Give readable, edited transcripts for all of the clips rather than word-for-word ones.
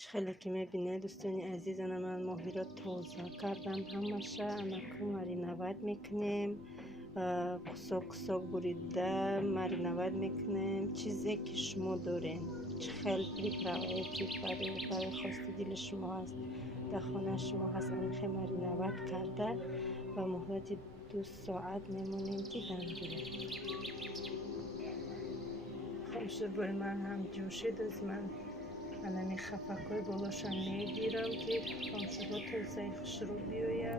خیلی که میبینه دوستانی عزیز، من ماهی را تازه کردم همشه. انکو مرینواد میکنیم، قساق قساق بریده مرینواد میکنیم. چیزی که شما دارین، چه خیلی پریپراویتی برای خواست دل شما هست، در خانه شما هست، انخی مرینواد کرده و مهلت 2 ساعت میمونیم که دم گیره. خمشروی من هم جوشید از من انمی خفکای بالاشم میگیرم که خمشروی تازه خشرو بیایم.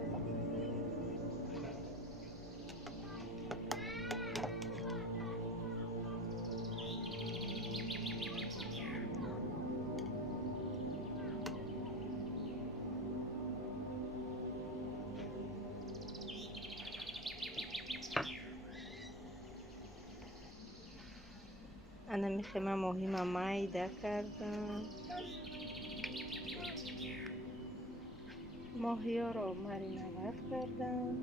انمی خیمه ماهی مایده کردم، ماهی ها را مرینواد کردم.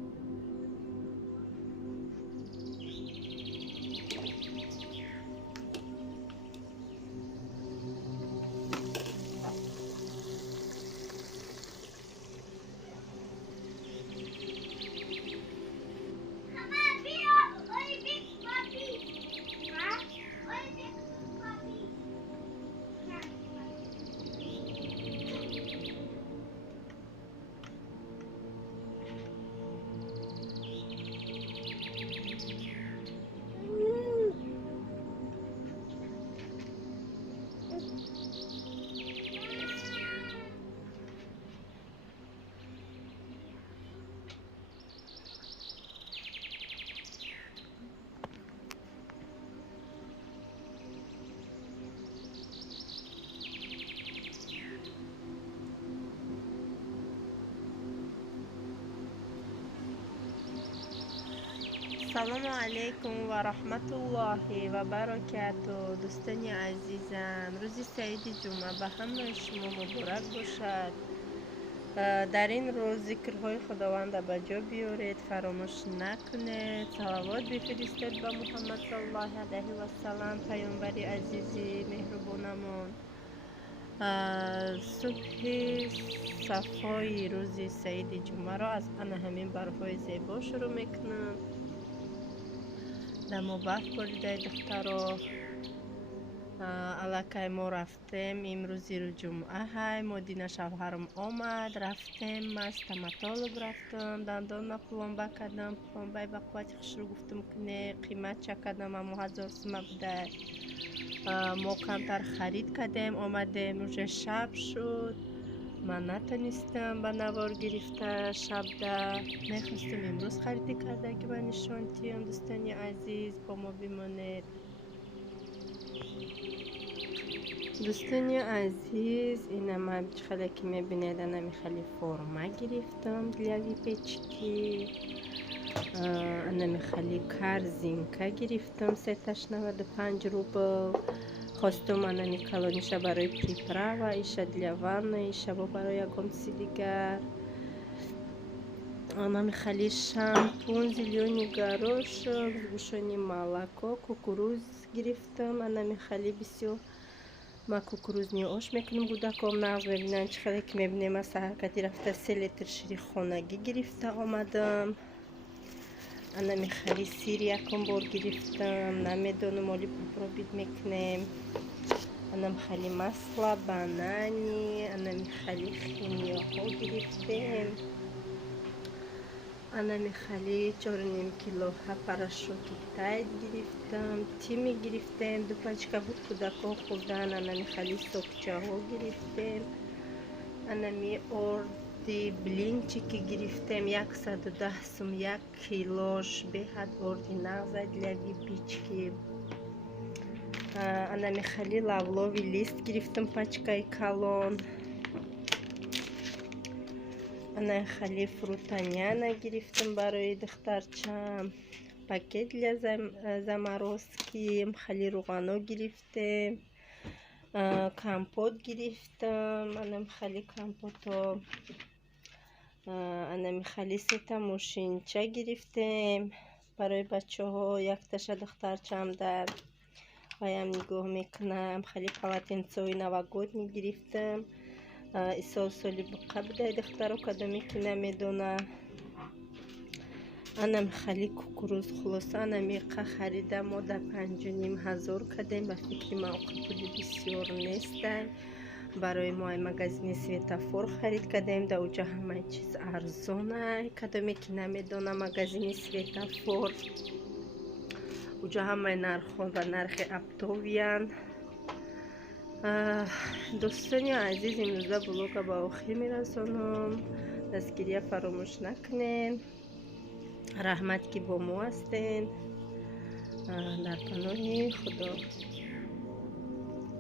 سلام علیکم و رحمت الله و برکاته. دوستان عزیزم، روز سعید جمعه به همه شما مبارک باشد. در این روز ذکرهای خداوند به جا بیارید، فراموش نکنید، صلوات بفرستید به محمد صلی الله علیه و سلم، پیامبر عزیزی مهربانمون. صبح صفای روز سعید جمعه را از همین برفای زیبا شروع میکنم. دم و برف باریده دخترها. علاکه ما رفتیم امروز رو جمعه های مدینه، شوهرم آمد، رفتیم مطالب رفتم، دندان پلمبه کردم، پلمبه به قوت خش رو گفتم کنه قیمت چک کردم، اما 1000 سومه بوده. ما کمتر خرید کردیم، آمدیم روز شب شد، من نتونستم به نوار گرفته شب ده میخواستم امروز خریدی کرده که من نشانتیم. دوستانی عزیز با ما بمانید. دوستانی عزیز، این من خیلی که میبینید انمی خیلی فرمه گرفتم دیوی پیچکی، انمی خیلی کرزینکه گرفتم 395 روبل. خواستم انمی کلانیشه برای پریپرا و ایشه دیلوان، ایشه برای یکم دیگر. انمی خیلی شامپون زیلیونی گاروش، گوشانی مالکو، کوکروز گرفتم. انمی خیلی بسیار ما کوکروزنی آش میکنم گودکام نغز ببینن چه خیلی که میبینیم. از حرکتی رفته 3 لیتر شیر خانگی گرفته آمدم. انمی خیلی سیر یکم بار گرفتم، نمیدونم مالی پروبید میکنیم. انم خیلی مسلا بانانی، انمی خیلی خیمیا ها گرفتیم. انمی خیلی 4.5 کیلو پاراشوت تاید گرفتم، تیمی گرفتیم، 2 پاچکا بود کودکا خوردن. انمی خیلی سوکچه ها گرفتیم. انمی اردی بلینچی که گرفتیم 110 سوم 1 کیلوش، به حد اردی نغزه دیلوی بیچکی. انمی خیلی لولوی لیست گرفتم پاچکای کلون. انا خیلی فروتانیانا گرفتم برای دخترچم، پاکت زماروسکی، خیلی روغانو گرفتم، کمپوت گرفتم. انم خیلی کمپوتو. انم خیلی 3 تا موشینچه گرفتم برای بچه ها، 1 تاشه دخترچم در هایم نگاه میکنم. خیلی پلاتین سوی نوگود میگرفتم. исол соли буқа будай духтаро кадоме ки намедона. Анам хали кукуруз хулоса анамиқа харида мо да 5,5 кадем. Ба фикри мавқи пули бисёр нестай. Барои мо ай магазини светофор харид кадем. Да уҷа ҳамаи чиз арзонай. Кадоме ки намедона магазини светофор уҷа ҳамаи нархҳо ба нархи аптовиян. дӯстони азиз, имрӯза блога ба охир мерасонам. дастгирия фаромӯш накунед. раҳмат ки бо мо ҳастед. дар паноҳи худо.